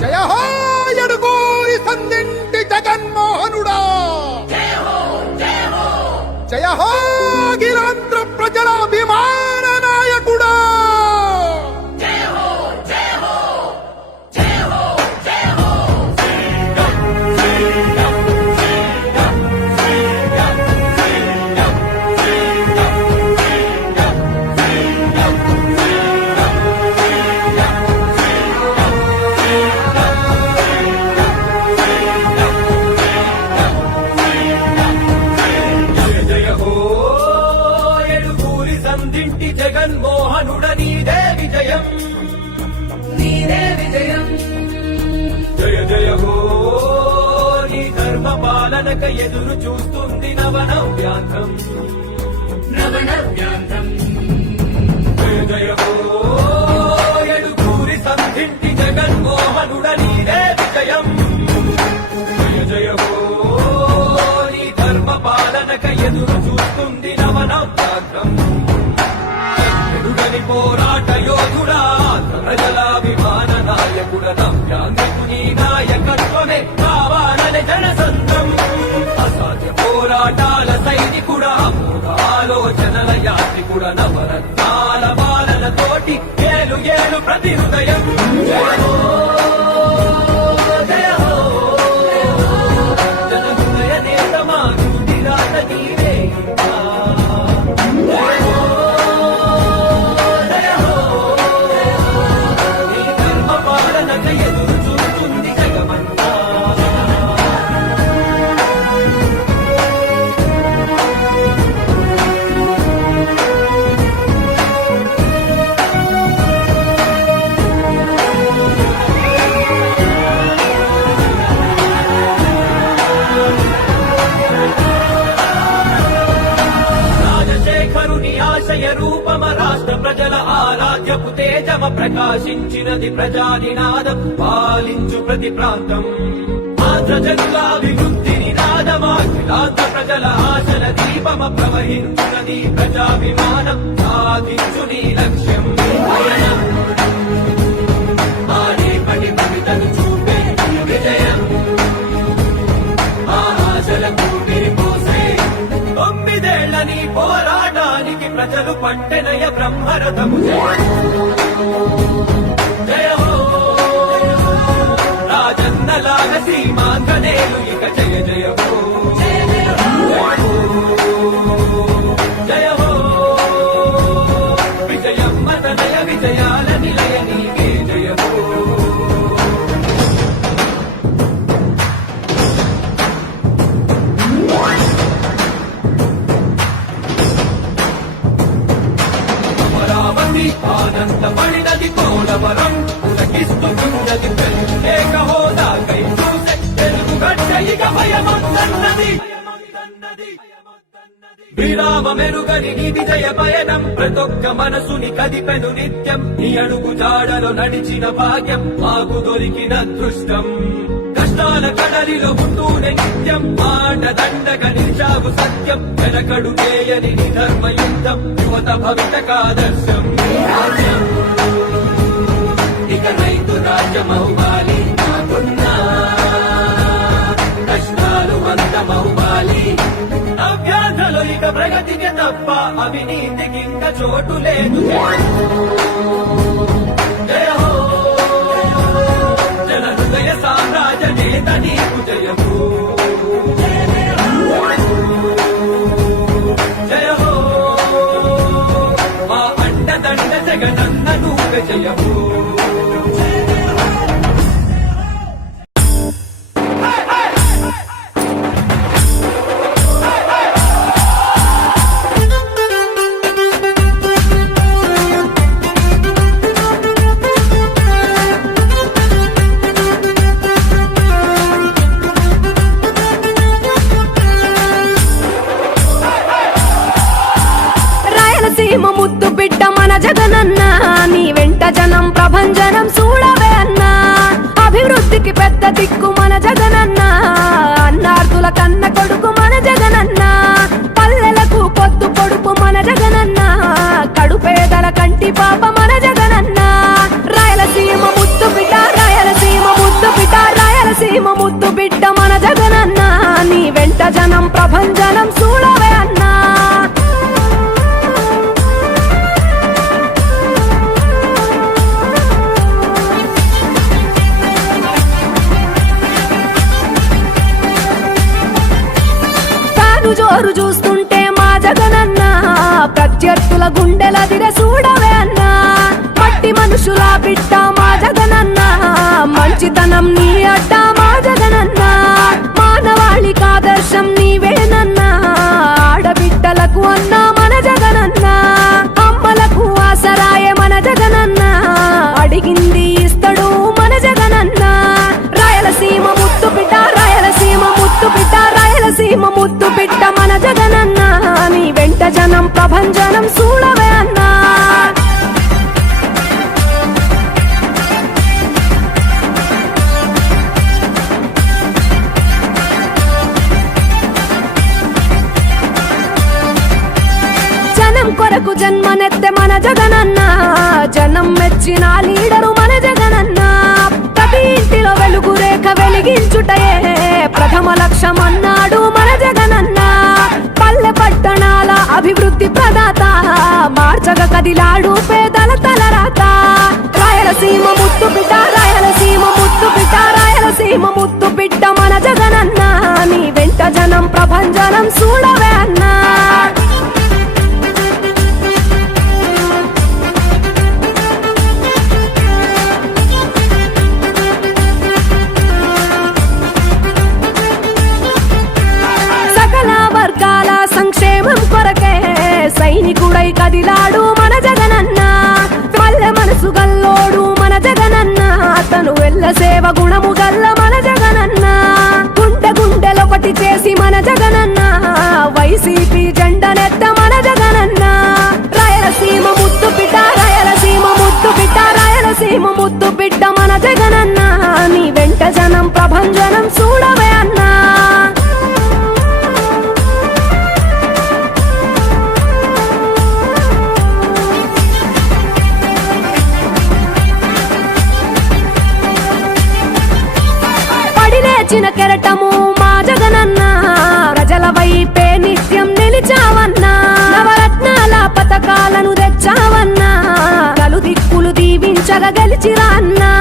జయ హో ఎడుగూరి సందింటి జగన్మోహనుడా, జయ హో గిరాంధ్ర ప్రజల అభిమాన నాయకుడా. సందింటి జగన్మోహనుడ నీదే విజయం, నీదే విజయం. జయ జయ హో నీ ధర్మ పాలనక ఎదురు చూస్తుంది నవనవ్యాంతం, నవనవ్యాంతం. జయ జయ హో ఎడుగూరి సందింటి జగన్మోహనుడ నీదే విజయం. జయ జయ హో నీ ధర్మ పాలనక ఎదురు చూస్తుంది నవనవ్యాంతం. పోరాట యోధుడా, ప్రజలాభిమాన నాయకుడ, నవ్యాంధ్రకు నీ నాయకత్వమే కావాలని జనసంద్రం. అసాధ్య పోరాటాల సైనికుడా, ఆలోచనల యాత్రికుడ, నవరత్నాల బాలలతోటి ఏలు ఏలు ప్రతి హృదయం. జయ హో జన హృదయ నేతమా జ్యోతిరాత నీవే. రూపమ రాష్ట్ర ప్రజల ఆరాధ్యపు తేజమ ప్రకాశించినది ప్రజానినాదం, పాలించు ప్రతి ప్రాంతం. ఆంధ్ర జనులాభివృద్ధి నినాదమాఖిలాంధ్ర ప్రజల ఆశల దీపమ ప్రవహించునది ప్రజాభిమానం, సాధించు నీ లక్ష్యం పయనం. ఆడేపటి కవితను చూపే విజయం, ఆశలకు విరిపోసే 9 నీ పోరాటానికి ప్రజలు పట్టెనయ బ్రహ్మరథము. జయ హో రాజన్నలాగ సీమాంగనేలు ఇక జయ జయ హో. జయ హో విజయమ్మ తనయ విజయాల నిలయ నీకే జయ హో. ఆనందపడినది కోలవరం, పులకిస్తున్నది ప్రత్యేక హోదాకై చూసే తెలుగు గడ్డ ఇక భయమొద్దన్నది. విరామ మెరుగని నీ విజయ పయనం ప్రతొక్క మనసుని కదిపెను నిత్యం. నీ అడుగు జాడలో నడిచిన భాగ్యం మాకు దొరికిన అదృష్టం. కష్టాల కడలిలో ఉంటూనే నిత్యం మాట దండగా నిలిచావు సత్యం. వెనకడు చేయని నీ ధర్మయుద్ధం యువత భవితకాదర్శం. ఇక రైతు రాజ్యమవ్వాలి, నాకున్నా కష్టాలు అంతమవ్వాలి. నవ్యాంధ్రలో ఇక ప్రగతికి తప్ప అవినీతికి ఇంక చోటు లేదు. జయ హో జన హృదయ సామ్రాజ్య నేత నీకు జయము. జయ హో మా అండదండ జగనన్న నువ్వే జయము. ముద్దు బిడ్డ మన జగనన్న, నీ వెంట జనం ప్రభంజనం చూడవే అన్నా. అభివృద్ధికి పెద్ద దిక్కు మన జగనన్న, అన్నార్థుల కన్న కొడుకు మన జగనన్న. పల్లెలకు పొద్దు పొడుపు మన జగనన్న, కడుపేదల కంటి పాప మన జగనన్న. రాయలసీమ ముద్దు బిడ్డ, రాయలసీమ ముద్దు సీమ ముద్దు బిడ్డ మన జగనన్న నీ వెంట జనం ప్రభంజనం చూడవే అన్నా తాను జోరు చూస్తుంటే మా జగనన్న ప్రత్యర్థుల గుండెల దిర చూడవే అన్నా మట్టి మనుషుల బిడ్డ మా జగనన్న మంచితనం నీ అడ్డ మా జగనన్న మానవాళికి ఆదర్శం నీవేనన్నా ఆడబిడ్డలకు అన్న మన జగనన్న అమ్మలకు ఆసరాయే మన జగనన్న అడిగింది ఇస్తడు మన జగనన్న రాయలసీమ ముద్దు బిడ్డ రాయలసీమ ముద్దు బిడ్డ రాయలసీమ ముద్దు బిడ్డ మన జగనన్న నీ వెంట జనం ప్రభంజనం చూడవే అన్నా జనం కొరకు జన్మనెత్తే మన జగనన్న జనం మెచ్చిన లీడరు మన జగనన్న ప్రతి ఇంటిలో వెలుగు రేఖ వెలిగించుటయే ప్రథమ లక్ష్యం అన్నాడు మన జగనన్న పల్లె పట్టణాల అభివృద్ధి ప్రదాత మార్చగ కదిలాడు పేదల తలరాత రాయలసీమ ముద్దు బిడ్డ రాయలసీమ ముద్దు బిడ్డ రాయలసీమ ముద్దు బిడ్డ మన జగనన్న నీ వెంట జనం ప్రభంజనం చూడవే అన్నా సకల వర్గాల సంక్షేమం కొరకే సైనికుడై కదిలాడు మన జగనన్న పల్లె మనసు గల్లోడు మన జగనన్న అతను వెళ్ళ సేవ గుణము గల్ల మన జగనన్న గుండె గుండెలొకటి చేసి మన జగనన్న వైసీపీ జెండనెత్త మన జగనన్న రాయలసీమ ముద్దు బిడ్డ రాయలసీమ ముద్దు బిడ్డ రాయలసీమ ముద్దు బిడ్డ మన జగనన్న నీ వెంట జనం ప్రభంజనం చూడవే అన్నా పడిలేచిన కెరటము మా జగనన్న ప్రజల వైపే నిత్యం నిలిచావన్నా నవరత్నాల పథకాలను తెచ్చావన్నా నలు దిక్కులు దీవించగా గెలిచిరా అన్నా